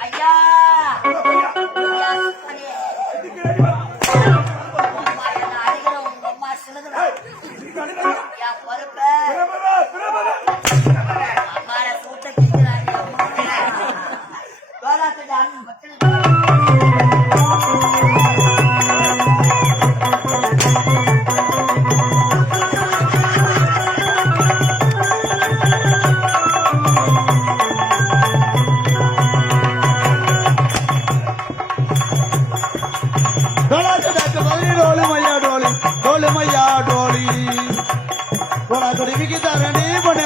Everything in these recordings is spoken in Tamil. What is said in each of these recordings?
ஐயா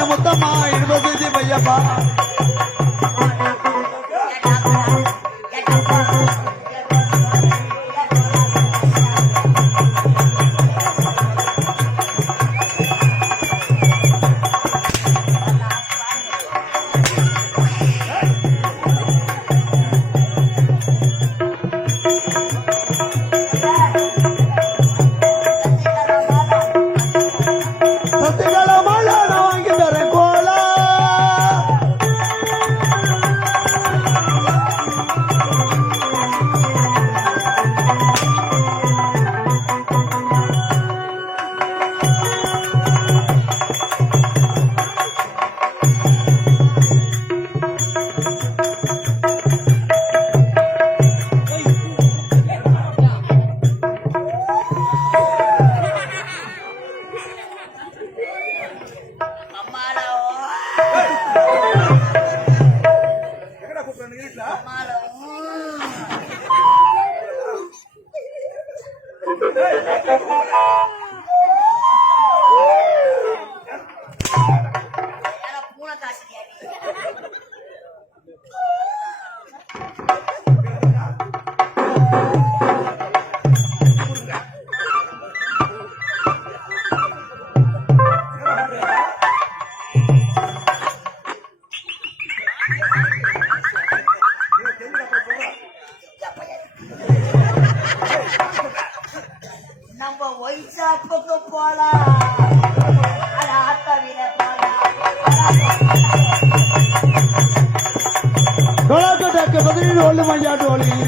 முத்தம்மா 20 பையப்பா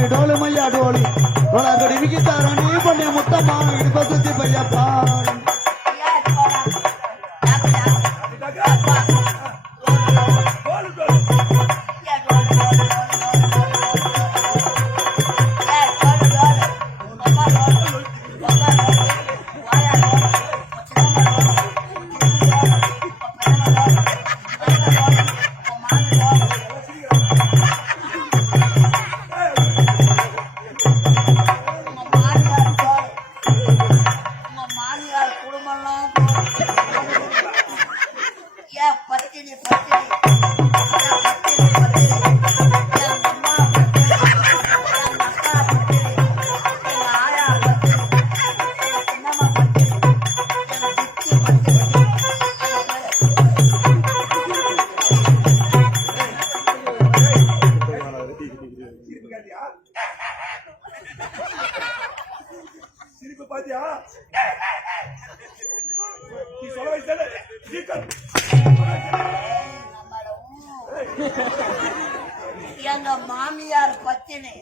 डोल मैया डोली थोड़ा गरीबी की तारा नहीं बने मुत्तमा 20 भैया எங்க மாமியார் பத்தினி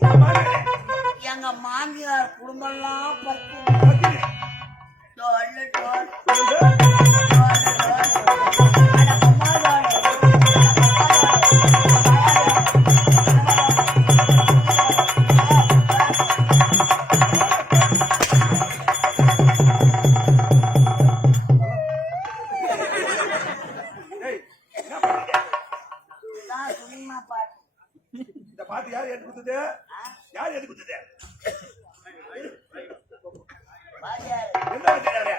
எங்க மாமியார் குடும்பம்லாம் பத்தினி யார் எடுத்து கொடுத்தது? யார் எடுத்து கொடுத்தது? எந்த வாத்தியார்?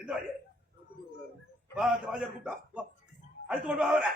எந்த வாத்தியார்? வா, அந்த வாத்தியார் கூப்பிட்டா. வா. அடுத்து கொண்டு வா அவரை.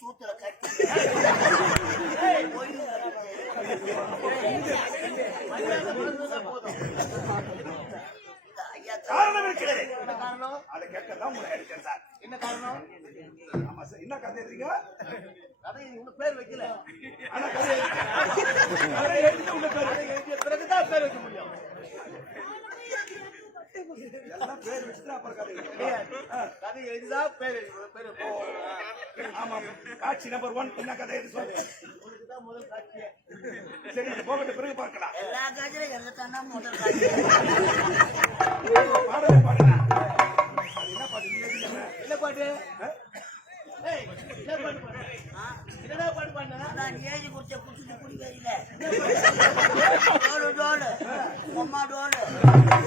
சூத்துல கட்டி காரணம் இருக்கிறது. அதை கேட்கலாம் உங்களை எடுத்தேன் சார். என்ன காரணம்? ஆமா சார். என்ன கதை எழுதுறீங்க? கதை இன்னும் பேர் வைக்கல. ஆனா கதை எழுதி உங்க பேர் பிறகுதான் பேர் வைக்க முடியும். எல்லாம் பேர் வச்சுட்டு அப்புறம் கதை கதை எழுதிதான் பேர் பேரு. ஆமா. காட்சி நம்பர் 1 என்ன கதை எழுதி சொல்லு. இதுதான் முதல் காட்சியே. சரி, போகட்டும், பிறகு பார்க்கலாம். எல்லா காட்சியிலும் எங்கத்தானா முதல் காட்சி. பாடலை பாடுங்க. என்ன பாட்டு? என்ன பாட்டு? என்ன பாட்டு பாடு? என்னடா பாட்டு பாடுனா? நான் ஏஜி குடிச்ச குடிச்சிட்டு குடிக்கல. டோலு டோலு அம்மா டோலு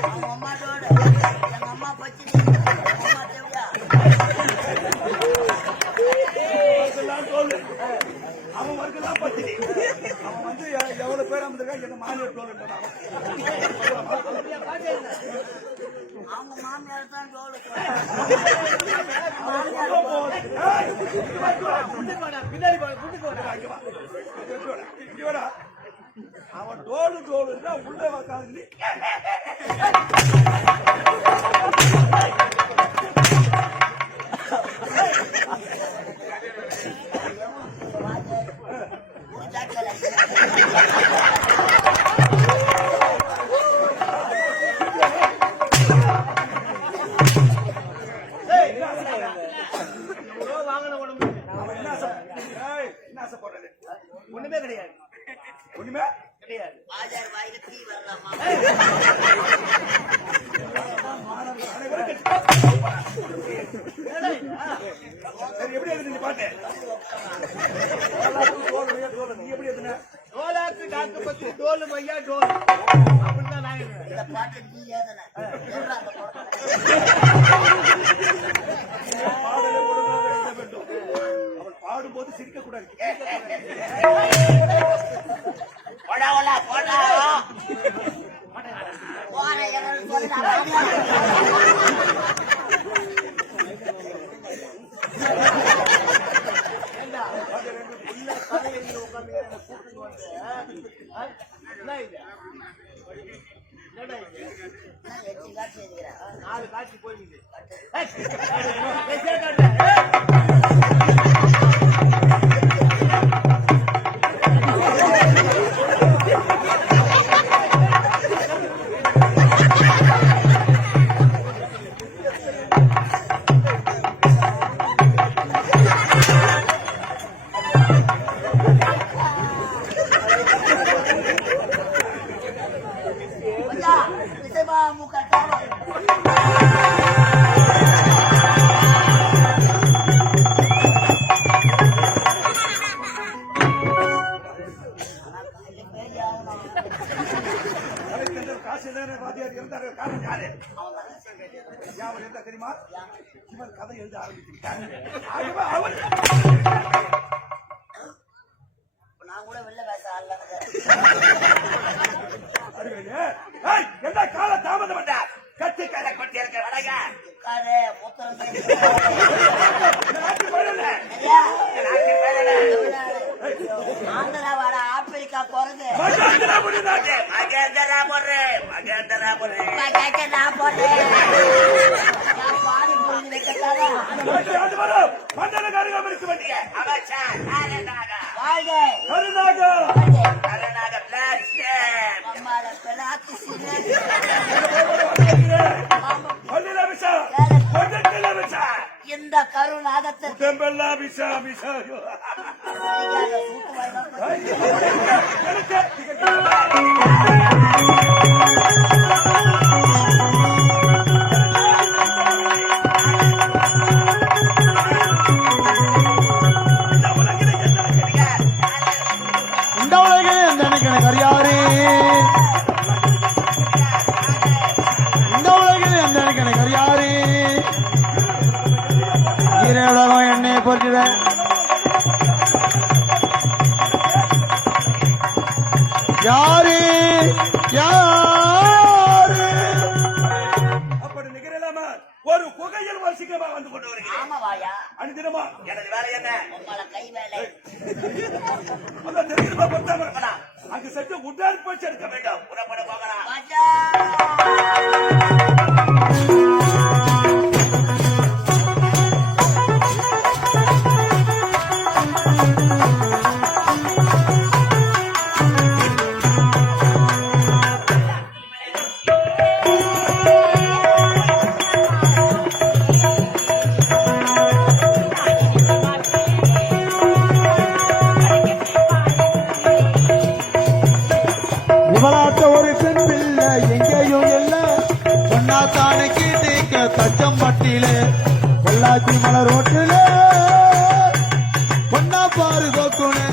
அவங்க அம்மா டோலு எங்க அம்மா பச்சி அம்மா தேவையா டோலு அவன் வர்க்கெல்லாம் பத்தினி. அவன் வந்து எவ்வளவு பேர் வந்திருக்கா எங்க மாநில டோலுன்றான். அவங்க மாமியார் தான் டோலு. அவன் டோலு டோலுன்னா உள்ள உக்காந்து ஒண்ணுமே கிடையாது. ஒண்ணுமே கிடையாது. ஆஜார் வாயில தீ வரலாமா? சரி, எப்படி எழுதுனீங்க பாட்டு? நீ எப்படி எழுதுன? டோலாக்கு டாக்கு பத்தி டோலு மையா டோல் அப்படிதான் நான் இந்த பாட்டு நீ ஏதன பாடலை ஒழுங்காக எழுத வேண்டும். அவள் பாடும்போது சிரிக்க கூடாது. போடா போடா போடா போற எவன் சொல்றா நாலு காட்சி போயிடுது. தெரியுமா? இவர் கதை எழுத ஆரம்பிச்சிருக்காங்க. நான் கூட வெளில பேச ஆள் என்ன கால தாமதம் பண்ண கட்டி கதை கொட்டி இருக்க வடங்க ஆந்திராவாட ஆப்பிரிக்கா குறைஞ்ச பாடி போய் வைக்கத்தாரா அம்மால பெலாத்து இந்த கருநாகத்தை இந்த உலகில் எந்த எனக்கு அறியாரு இந்த உலகில் எந்த எனக்கு அறியாரு உலகம் என்னையை பொறுத்துவேன் யாரு யாரு அப்படி நிகழலாம ஒரு புகையில் வசிக்கமா வந்து கொண்டு வருகிறேன். ஆமாவாயா அனுதினமா எனது வேலை என்ன? உங்களை கை வேலை அதான் தெரியுமா பொறுத்தாம இருக்கலாம். அங்கு சென்று உடல் போச்சு எடுக்க வேண்டும். புறப்பட போகலாம். ஒரு பெண் பிள்ளை எங்கேயும் இல்ல பொன்னாத்தானு கீட்டிக்க தச்சம்பட்டியில பொள்ளாச்சி மலர் ரோட்டில பொன்னா பாரு தோக்குனே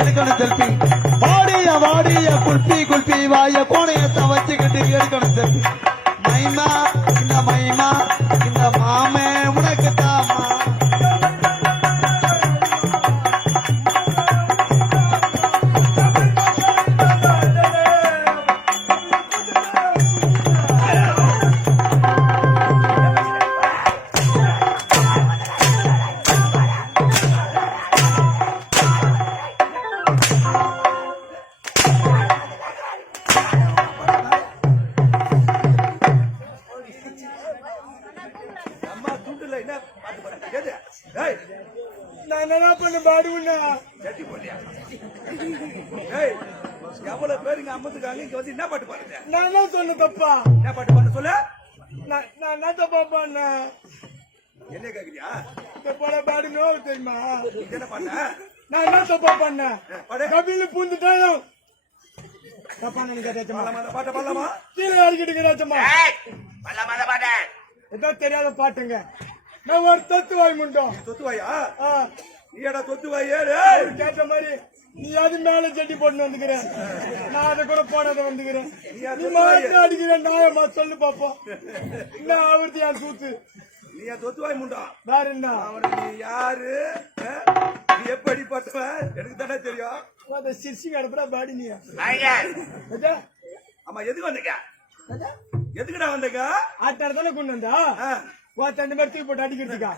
எடுக்கணும் செல்ஃபி வாடிய வாடிய குல்பி குல்பி வாய கோணையத்தை வச்சுக்கிட்டு எடுக்கணும் செல்ஃபி மைமா இந்த மைமா இந்த மாமே உனக்கு தாமா எவ்வளவு பேருங்க அம்மத்துக்காங்க இங்க வந்து என்ன பாட்டு பாருங்க? நான் என்ன சொன்ன தப்பா? என்ன பாட்டு பாட சொல்ல? நான் என்ன தப்பா பண்ண? என்ன கேக்குறியா? இந்த பட பாடு நோவு தெரியுமா? என்ன பண்ண? நான் என்ன தப்பா பண்ண? கபில பூந்துட்டாயோ தப்பா நினைக்காதேச்சமா. பாட்ட பாடலாமா? கீழே அடிக்கிட்டுங்கிறாச்சம்மா. பல்லமாத பாட்ட ஏதோ தெரியாத பாட்டுங்க. நான் ஒரு தத்துவாய் முண்டோம். தொத்துவாயா? நீடா தொத்துவாயே கேட்ட மாதிரி நீ அது மேல செட்டி போட்டு வந்துக்கிற நான் அதை கூட போனதை வந்துக்கிறேன் நீ மாதிரி அடிக்கிறேன் நாயமா சொல்லு பாப்போம் என்ன ஆவர்த்தி என் தூத்து நீ தொத்துவாய் முண்டா வேற என்ன நீ யாரு நீ எப்படி பட்டவன் எனக்கு தானே தெரியும் சிரிச்சு கிடப்புறா பாடி நீ ஆமா எதுக்கு வந்தீங்க எதுக்குடா வந்தீங்க ஆட்டாரத்தானே கொண்டு வந்தா ரெண்டு பேர் தூக்கி போட்டு அடிக்கிறதுக்கா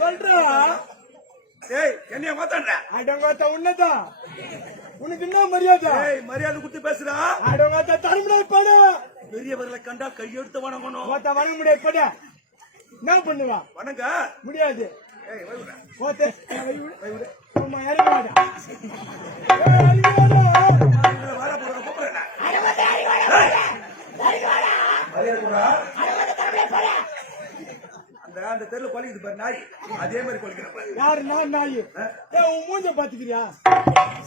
சொல்றா ஏய் என்னைய மாத்தாண்ட அடங்காத்த உன்னதா உனக்கு என்ன மரியாதை மரியாதை கொடுத்து பேசுறா அடங்காத்த தரமுடா பட பெரியவர்களை கண்டா கையெடுத்து வணங்கணும் வணங்க முடியாது பட என்ன பண்ணுவா வணங்க முடியாது முடியாது அந்த தெருல கொலைக்குது பாரு நாய் அதே மாதிரி கொலைக்கிறப்ப யாரு நான் நாய் உன் மூஞ்ச பாத்துக்கிறியா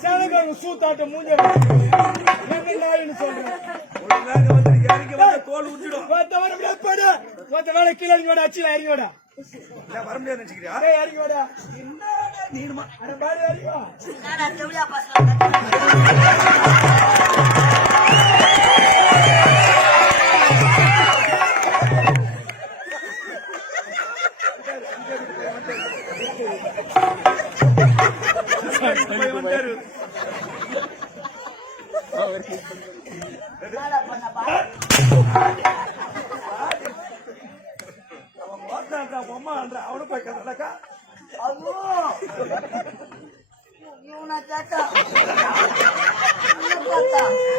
சேனக்காரங்க சூத்தாட்ட மூஞ்ச என்ன நாயின்னு சொல்றேன் தோல் உச்சிடும் வேலை கீழே இறங்கி வாடா அச்சு இறங்கி வாடா வர முடியாது நினைச்சுக்கிறியா இறங்கி வாடா நீடுமா பாரு இறங்கி வா தெளிவா பேசலாம் என்னடா பண்ண பாரு. அவன் மாட்டான்டா பொம்மான்றா அவனு போய் கதலக்கா ஐயோ இவனை கேட்டா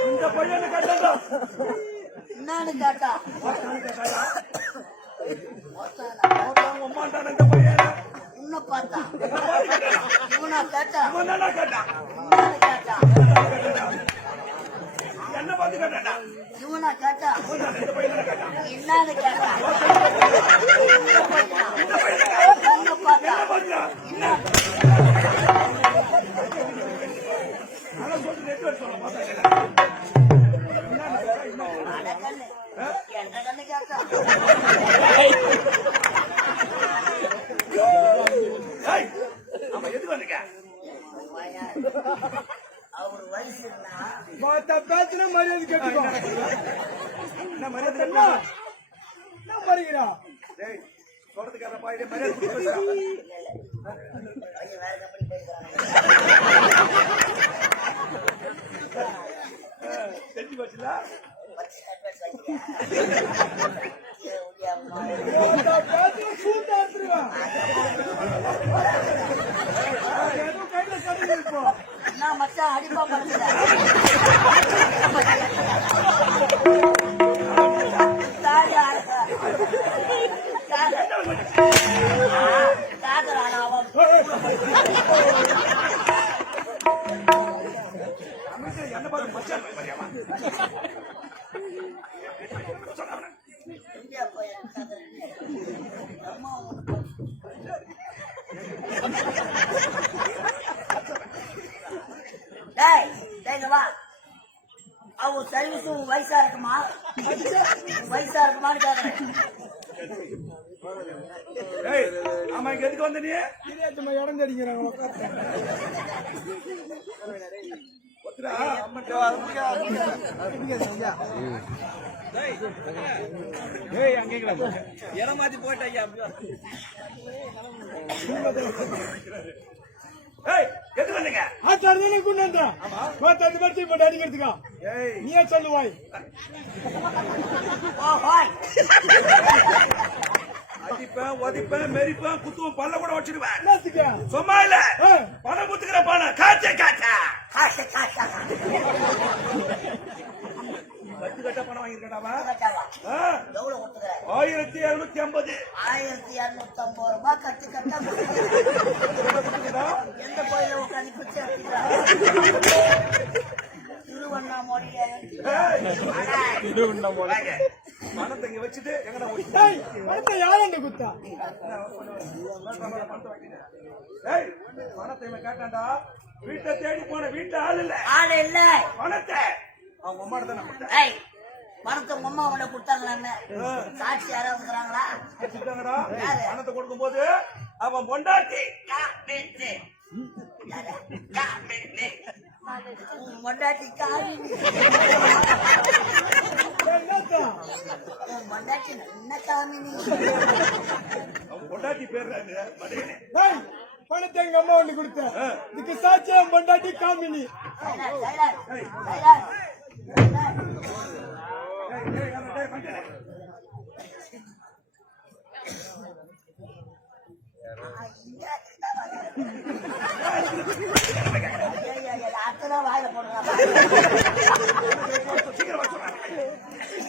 இந்த பையனை கட்டா என்னன்னு கேட்டா பொம்மாண்டான இந்த பையன் உன்னை பார்த்தா இவனை கேட்டா இவன் தானே கேட்டான் என்னன்னு கேட்டா என்ன பார்த்து கேட்டான்டா இவனை கேட்டா இந்த பையனை கேட்டான் என்னன்னு கேட்டா இந்த பையனை கண்ணை பார்த்தா பாத்தியா ஆனா சொல்லிட்டு நெட்வொர்க் சொல்ல மாட்டாங்க அட கண்ணு என்ற கண்ணு கேட்டா ஏய் அவன் எதுக்கு வந்திருக்க அவர் வயசுன்னா பார்த்தா பேசுன மரியாதை கேட்டுக்கோ. என்ன மரியாதை என்ன என்ன மறிக்கிறா? டேய் சொல்றதுக்காக பாயிட்டு மரியாதை கொடுத்து பையன் வேற கம்பெனி போயிருக்காங்க தெரிஞ்சு வச்சுல பார்த்தா பேசுன சூட்டா எடுத்துருவேன். ஏதோ கையில கட்டி இருப்போம். நான் மச்சான் அடிப்பா பண்ணுறேன் என்ன பார்த்து மச்சான் மரியாதை அவன் சர்வீஸும் வயசா இருக்குமா வயசா இருக்குமான்னு கேக்குறேன் ஏய் ஆமா இங்க எதுக்கு வந்த நீ இதே சும்மா இடம் தெரிஞ்சுறாங்க ஒத்துடா ஏய் அங்கே ஏமாத்தி போயிட்ட ஐயா ஏய் எதுக்கு வந்தீங்க ஆச்சார் தானே கொண்டு வந்தா 25 வருஷம் இப்ப அடிக்கிறதுக்கா ஏய் நீயே சொல்லுவாய் ஓ ஹாய் அடிப்பேன் ஒதிப்பேன் மெரிப்பேன் குத்துவேன் பல்ல கூட வச்சிடுவேன் என்னத்துக்கு சும்மா இல்ல பணம் குத்துக்கிற பணம் காய்ச்ச காய்ச்சா காசு காசா கட்டு கட்ட பணம் வாங்கிருக்கடாவா கட்டாவா ஆ, எவ்வளவு கொடுத்துக்கிறேன் 1750 1250 ரூபாய் கட்டு கட்டா எந்த கோயில உட்காந்து பிச்சை எடுத்துக்கிறான் திருவண்ணாமலையில பணத்தை இங்க வச்சுட்டு எங்கடா ஓடி டேய் பணத்தை யாரண்ட குத்தா ஏய் பணத்தை இவன் கேட்டான்டா வீட்டை தேடி போன வீட்டுல ஆள் இல்ல ஆளு இல்ல பணத்தை அவங்க அம்மாட்ட தான் கொடுத்தேன் ஏய் பணத்தை உங்க அம்மா உன்னை கொடுத்தாங்களான்னு சாட்சி யாராவது இருக்கிறாங்களா வச்சுட்டாங்கடா யாரு? பணத்தை கொடுக்கும் போது அவன் பொண்டாட்டி உன் பொண்டாட்டி காவி என்னத்தா உன் பொண்டாட்டி என்ன காமினி அவன் பொண்டாட்டி பேர் மதுரை டேய் பணத்தை எங்க அம்மா ஒண்ணு கொடுத்த இதுக்கு சாட்சியம் பொண்டாட்டி காமினி சைலண்ட் சைலண்ட் சைலண்ட் அத்ததான் வாயில போடுறாங்க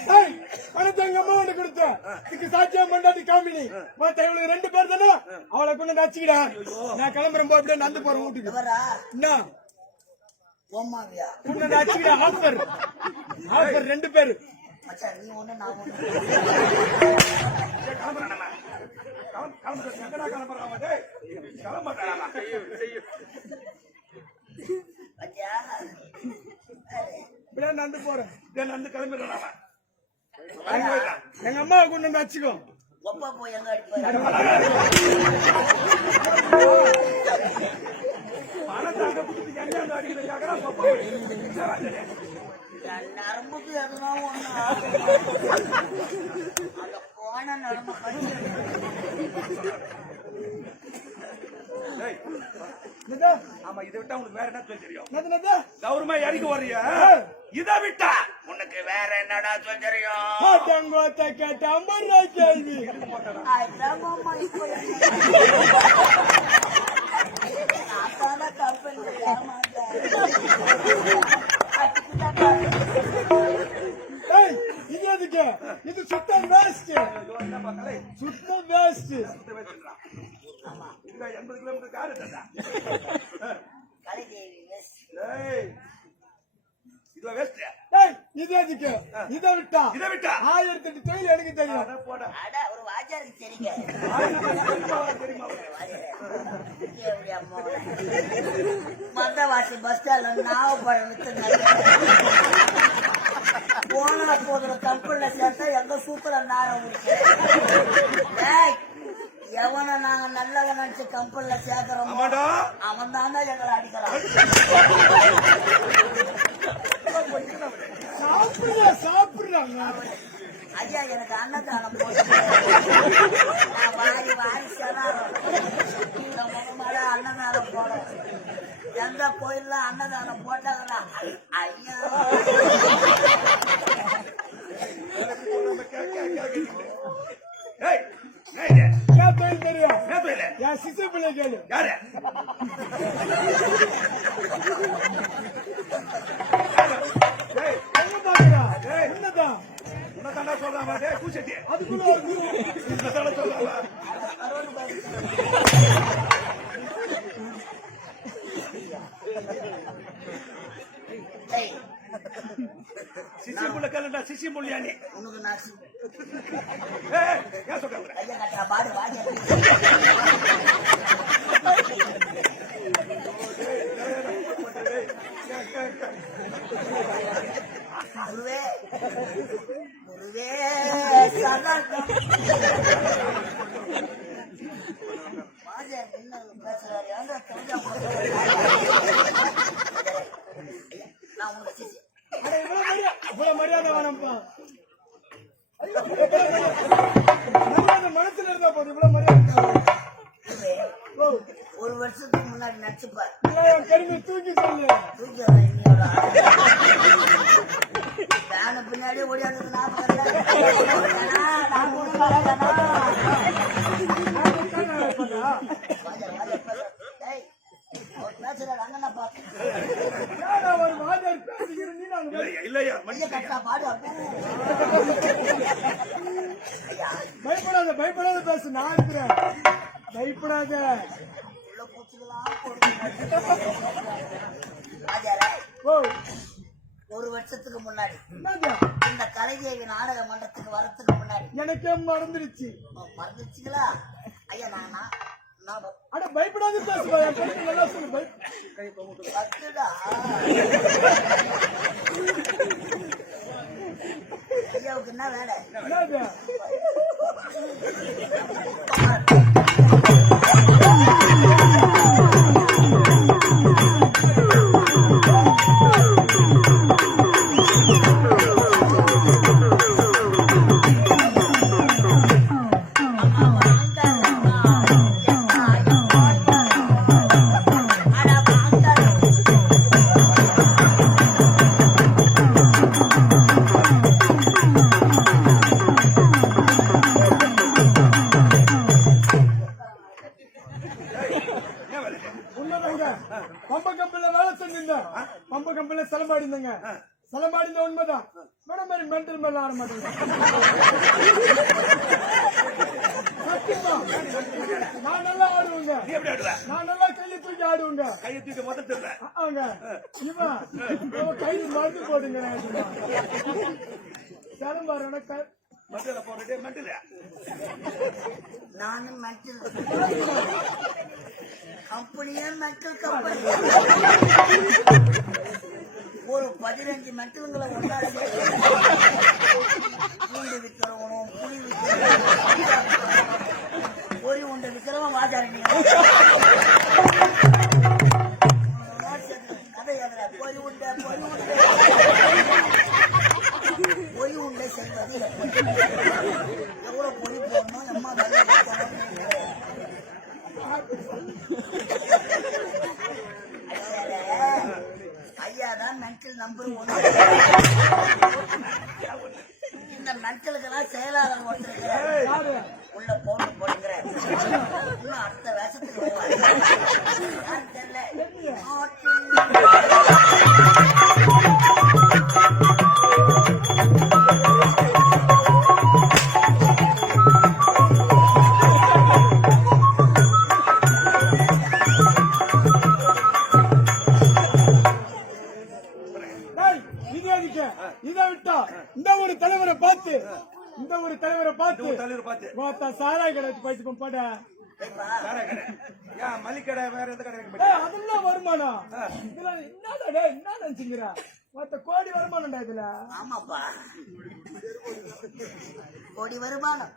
டேய் பணத்தை எங்க அம்மா ஒண்ணு கொடுத்த இதுக்கு சாட்சியம் பொண்டாட்டி காமினி மத்த இவளுக்கு 2 பேர் தானே அவளை கொண்டு நச்சுக்கிடா நான் கிளம்புறேன் போ அப்படியே நடந்து போறேன் வீட்டுக்கு இவரா என்ன ஓமாவியா கொண்டு நச்சுக்கிடா ஆஃபர் 2 பேரு மச்சான் நீ ஒண்ணு நான் ஒண்ணு பத்தியா இப்படியே நடந்து போறேன் கிளம்பிடுறான் எங்க அம்மாவை கொண்டு வந்து வச்சுக்கோ ஒப்பா போய் எங்க அடிப்பாரு நரம்புக்கு எதுனா ஒண்ணு அந்த போன நரம்பு கடிச்சு ஆமா இதை விட்டா உனக்கு வேற என்ன சொல்ல தெரியும்? என்னது கௌரவமா இறங்கி வர்றியா? இதை விட்டா உனக்கு வேற என்னடா சொல்ல தெரியும்? ஆட்டங்கோத்த கேட்ட அம்பர்ரா கேள்வி அதான் மாமா இப்போ அதான கம்பெனில ஏமாந்தேன். ஏய் இது எதுக்கு இது சுத்தம் வேஸ்ட் சுத்தம் வேஸ்ட் இந்த 80 கிலோமீட்டர் கார் எடுத்தா கலைதேவி மிஸ் இது வேஸ்ட். ஏய் இது எதுக்கு இதை விட்டா 1008 தொழில் எனக்கு தெரியும் போட அட ஒரு வாஜாருக்கு தெரியுங்க. தெரியுமா? எப்படி அம்மா மந்தவாசி பஸ் ஸ்டாண்ட்ல நாவப்பழம் வித்துனாங்க. போனா போதுல கம்பெனில சேர்த்தா எங்க சூப்பரா நார முடிச்சு. எவனை நாங்க நல்லவன் நினைச்சு கம்பெனில சேர்க்கிறோமோ அவன் தானே எங்களை அடிக்கிறான். சாப்பிடுறாங்க ஐயா எனக்கு அன்னதானம் போட்டு நான் வாரி வாரி முகமாட அன்னதானம் போட எந்த கோயில்ல அன்னதானம் போட்டாங்களா ஐயா தெரியும் என்ன தொழில்? என் சிசு பிள்ளை கேளு யாரு? எங்க பாக்குறா என்னதான் உனதாண்டா சொல்றாமா? டேய் பூசட்டி அதுக்குள்ள ஒரு உனதாண்டா சொல்றாமா? சிசிமுள்ள கலண்டா சிசிமுள்ளியானி உனக்கு நான் ஏன் சொல்றாங்க? ஐயா கட்டுற பாடு வாங்க குருவே குருவே சதார்த்தம் வாஜா என்ன பேசுறாரு அந்த தொழிலா நான் உங்களுக்கு சிசி இவ்வளவு மரியாதை வேணும்ப்பா மரியாதை மனசுல இருந்தா போதும் இவ்வளவு மரியாதை ஒரு வருஷத்துக்கு முன்னாடி நடிச்சுப்பார் கருமை தூக்கி சொல்லு வேனு பின்னாடி ஓடியாந்து பேசுறாரு அண்ணா பாத்து ஒரு மாதிரி பேசுகிறேன் நீ நான் இல்லையா மைய கட்டா பாடு ஐயா பயப்படாத பயப்படாத பேசு நான் இருக்கிறேன் பயப்படாத உள்ள பூச்சிக்கலாம் ஓ ஒரு வருஷத்துக்கு முன்னாடி என்னது? இந்த கலைதேவி நாடக மன்றத்துக்கு வரத்துக்கு முன்னாடி எனக்கே மறந்துருச்சு மறந்துச்சுங்களா ஐயா நான் அட பயப்படாத பேசுவா என் கருத்து நல்லா சொல்லு பத்துடா ஐயாவுக்கு என்ன வேலை என்னது? பம்ப கம்பெனில வேலை செஞ்சிருந்தேன் பம்ப கம்பெனில சிலம்பாடிந்தாங்க சிலம்பாடிந்த உண்மைதான் மேடம் மாதிரி மென்டல் மேல ஆட மாட்டேங்க நான் நல்லா ஆடுவேங்க நான் நல்லா கையை தூக்கி ஆடுவேங்க கையை தூக்கி மொத்தத்துல அவங்க இவன் கையில் மருந்து போடுங்க சிலம்பாடு மண்டல போறதே மண்டல நானும் மென்டல் கம்பெனியே மென்டல் கம்பெனி ஒரு 15 மென்டலுங்களை ஒன்றாடி பூண்டு விற்கிறவனும் புளி விற்கிறவனும் பொறி உண்டை விற்கிறவன் வாஜாரணி கதை எதிர பொறி உண்டை செய்வது எவ்வளவு பொறி போடணும் எம்மா வேலை தான் மென்டல் நம்பர் 1. இந்த மென்டலுக்கெல்லாம் செயலாளர் ஒருத்தர் உள்ள போட்டு போடுங்கிற இன்னும் அடுத்த வருஷத்துக்கு வருவாங்க. தெரியல. இதை விட்டா இந்த ஒரு தலைவரை பார்த்து சாராய கடை பைசு போட மல்லிக்கடை வேற எந்த கடை அதெல்லாம் வருமானம் இதுல என்ன நினைச்சுங்கிற மொத்த கோடி வருமானம்டா இதுல. ஆமாப்பா, கோடி வருமானம்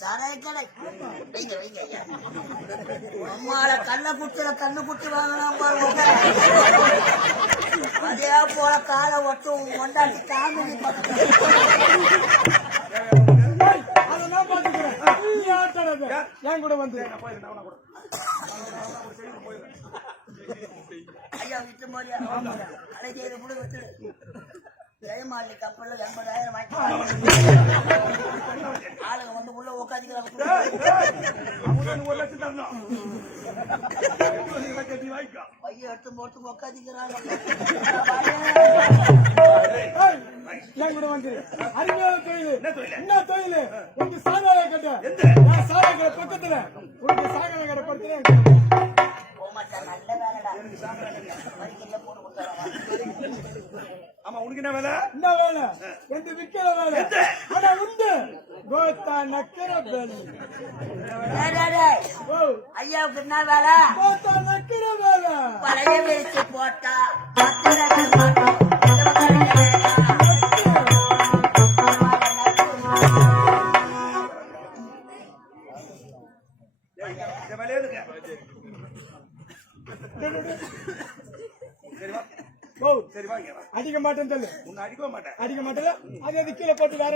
சாராய கடை. வைங்க வைங்க ஐயா. அம்மால கண்ணை குட்டில கண்ணு குட்டி வாங்கலாம் பாருங்க. அதே போல காலை ஒட்டும் கொண்டாடி காமெடி அதெல்லாம் பாத்துக்கிறேன். என் கூட வந்து ஐயா விட்டு மாதிரியா அடைஞ்சது கூட விட்டு ஜெயமாலி கப்பல்ல 80,000 வாங்கி ஆளுங்க வந்து உள்ள உட்காந்துக்கிறாங்க. 1 லட்சம் தரணும். பையன் எடுத்து போட்டு உட்காந்துக்கிறாங்க. என் கூட வந்து அருமையான தொழில். என்ன தொழில்? உங்க சாராய கடை சாராய கடை பக்கத்துல உனக்கு சாராய கடை பக்கத்துல நல்ல வேலைடா. வரிக்கல்ல போட்டு கொடுத்தாரா? ஆமா, உனக்கு என்ன வேலை? என்ன வேலை? எந்த விக்கிற வேலை? ஆனா உண்டு கோத்தா நக்கிற வேலை. ஐயாவுக்கு என்ன வேலை? கோத்தா நக்கிற வேலை. பழைய வேஸ்ட் போட்டா அடிக்க மாட்டேன்னு சொல்லு. உன்னை அடிக்க மாட்டேன். அடிக்க மாட்டேன். அது அது கீழே போட்டு வேற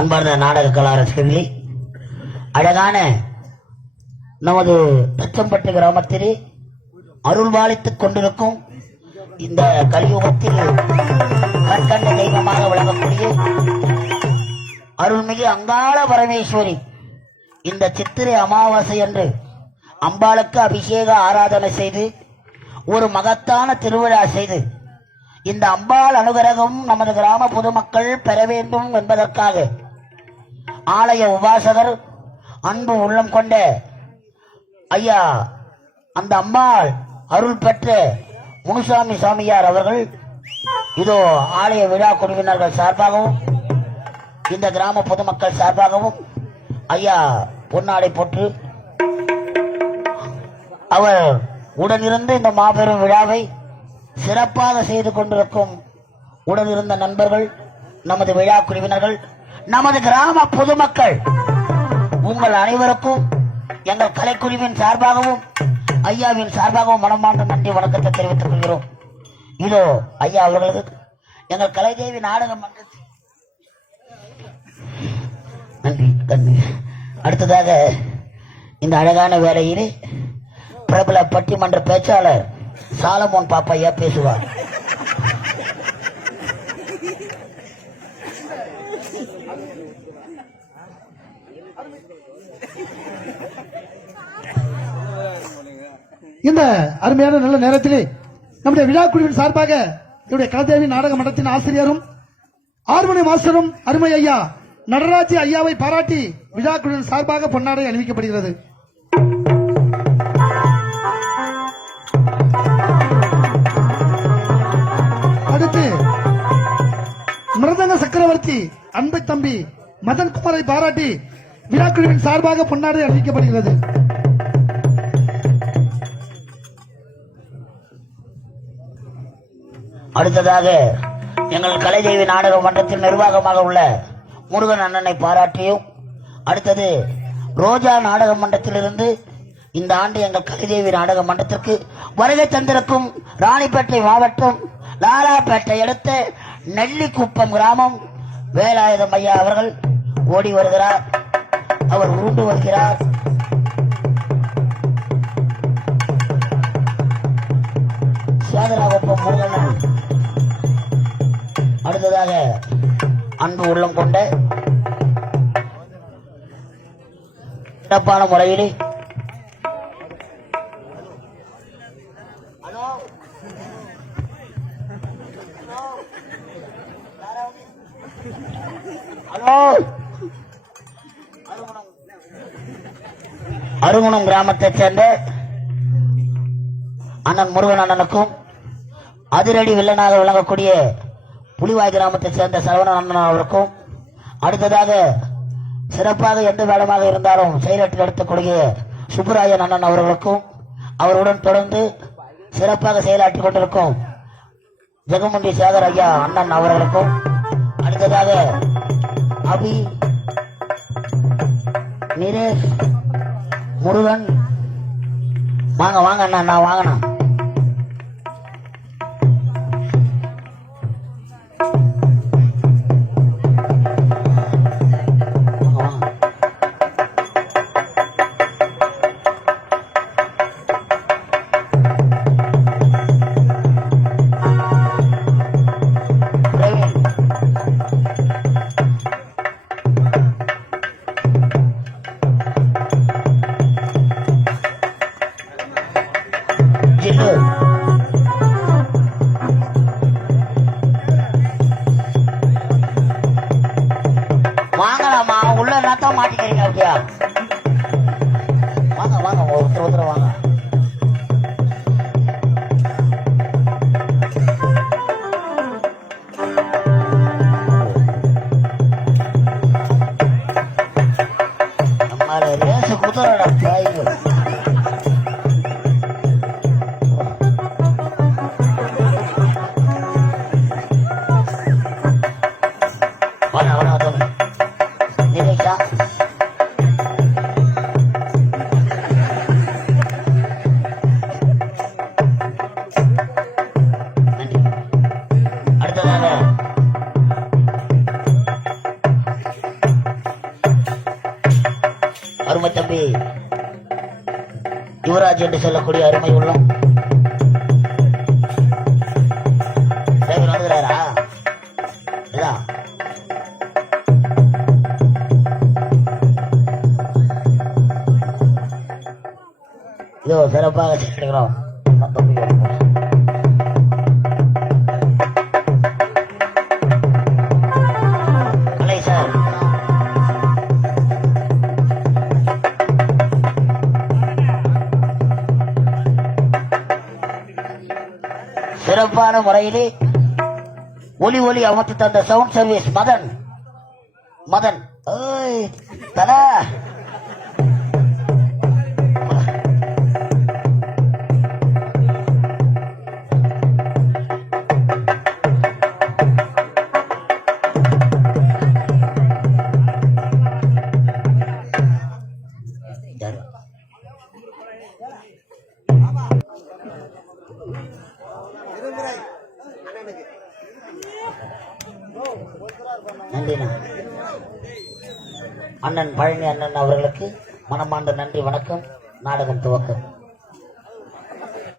அன்பார்ந்த நாடக கலா ரசிகர்களே, அழகான நமது தச்சம்பட்டு கிராமத்திலே அருள்பாலித்துக் கொண்டிருக்கும் இந்த கலியுகத்தில் கண்கண்ட தெய்வமாக விளங்கக்கூடிய அருள்மிகு அங்காள பரமேஸ்வரி இந்த சித்திரை அமாவாசை அன்று அம்பாளுக்கு அபிஷேக ஆராதனை செய்து ஒரு மகத்தான திருவிழா செய்து இந்த அம்பாள் அனுகிரகம் நமது கிராம பொதுமக்கள் பெற வேண்டும் என்பதற்காக ஆலய உபாசகர் அன்பு உள்ளம் கொண்ட ஐயா அந்த அம்பாள் அருள் பெற்ற முனுசாமி சாமியார் அவர்கள் இதோ ஆலய விழா குழுவினர்கள் சார்பாகவும் இந்த கிராம பொதுமக்கள் சார்பாகவும் ஐயா பொன்னாடை போட்டு அவர் உடனிருந்து இந்த மாபெரும் விழாவை சிறப்பாக செய்து கொண்டிருக்கும் உடனிருந்த நண்பர்கள், நமது விழா குழுவினர்கள், நமது கிராம பொதுமக்கள் உங்கள் அனைவருக்கும் எங்கள் கலைக்குழுவின் சார்பாகவும் ஐயாவின் சார்பாகவும் மனமார்ந்த நன்றி வணக்கத்தை தெரிவித்துக் கொள்கிறோம். இதோ ஐயா அவர்களுக்கு எங்கள் கலைதேவி நாடக மன்றத்தில் நன்றி நன்றி. அடுத்ததாக இந்த அழகான வேலையிலே பிரபல பட்டிமன்ற பேச்சாளர் சாலமோன் பாப்பையா பேசுவார். இந்த அருமையான நல்ல நேரத்திலே நம்முடைய விழா குழுவின் சார்பாக என்னுடைய கலதேவி நாடக மன்றத்தின் ஆசிரியரும் ஆர்மணி மாஸ்டரும் அருமை ஐயா நடராஜ் ஐயாவை பாராட்டி விழா குழுவின் சார்பாக பொன்னாடை அணிவிக்கப்படுகிறது. அடுத்து மிருதங்க சக்கரவர்த்தி அன்பை தம்பி மதன்குமாரை பாராட்டி விழா குழுவின் சார்பாக பொன்னாடை அணிவிக்கப்படுகிறது. அடுத்ததாக எங்கள் கலைதேவி நாடக மன்றத்தின் நிர்வாகமாக உள்ள முருகன் அண்ணனை பாராட்டியும், அடுத்தது ரோஜா நாடக மன்றத்திலிருந்து இந்த ஆண்டு எங்கள் கலைதேவி நாடக மன்றத்திற்கு வருகை தந்திருக்கும் ராணிப்பேட்டை மாவட்டம் லாலாப்பேட்டை அடுத்த நெல்லிக்குப்பம் கிராமம் வேலாயுதம் ஐயா அவர்கள் ஓடி வருகிறார். அவர் உருண்டு வருகிறார். சேதராகுப்பம் முருகன். அடுத்ததாக அன்பு உள்ளம் கொண்ட சிறப்பான முறையில் அருங்குணம் கிராமத்தைச் சேர்ந்த அண்ணன் முருகன் அண்ணனுக்கும், அதிரடி வில்லனாக விளங்கக்கூடிய புலிவாய் கிராமத்தைச் சேர்ந்த சரவணன் அண்ணன் அவருக்கும், அடுத்ததாக சிறப்பாக எந்த வேடமாக இருந்தாலும் செயலற்றில் எடுத்துக்கூடிய சுப்புராயன் அண்ணன் அவர்களுக்கும், அவருடன் தொடர்ந்து சிறப்பாக செயலாற்றிக் கொண்டிருக்கும் ஜெகமுண்டி சேகர் ஐயா அண்ணன் அவர்களுக்கும், அடுத்ததாக அபி நிரேஷ் முருகன் வாங்க வாங்க அண்ணா, நான் வாங்கண்ணா. வாங்கலாமா, உள்ள ரத்தம் மாட்டிக்கிறீங்க அப்படியா? வாங்க வாங்க, ஒருத்தர் வாங்க. நம்மள ரேசு குதிரடா தாய்ங்க. அருமை தம்பி யுவராஜ் என்று சொல்லக்கூடிய அருமை உள்ளம் வந்துகிறாரா? இதோ சிறப்பாக செய்கிறோம். சார் சிறப்பான முறையிலே ஒலி ஒலி அமைத்து தந்த சவுண்ட் சர்வீஸ் மதன் தரா நன்றிண்ணா. அண்ணன் பழனி அண்ணன் அவர்களுக்கு மனமார்ந்த நன்றி. வணக்கம். நாடகம் துவக்கம்.